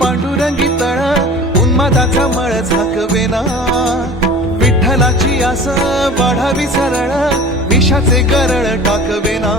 पांडुरंगी तळ उन्मादाचा मळ झाकवेना विठ्ठलाची आस वाढावी सरळ विषाचे गरळ टाकवेना